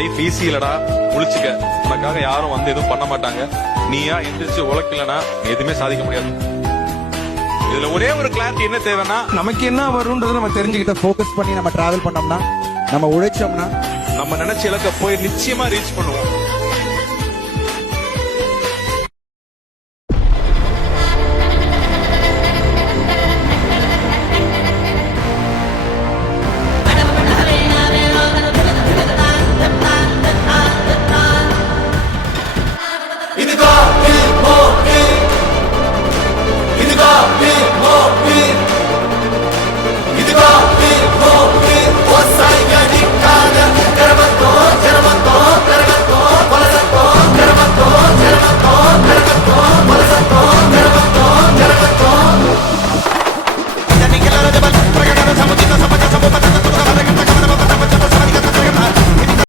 Life easy இல்லடா, முழிச்சுக்க. உனக்காக யாரும் வந்து எதுவும் பண்ண மாட்டாங்க. நீயா எந்திரிச்சு உழைக்கலனா எதுவுமே சாதிக்க முடியாது. இதுல ஒரே ஒரு கிளாரிட்டி என்ன தேவைன்னா, நமக்கு என்ன வரும்ன்றது நம்ம தெரிஞ்சுக்கிட்ட ஃபோக்கஸ் பண்ணி நம்ம டிராவல் பண்ணோம்னா, நம்ம உழைச்சோம்னா நம்ம நினைச்ச இலக்க போய் நிச்சயமா ரீச் பண்ணுவோம்.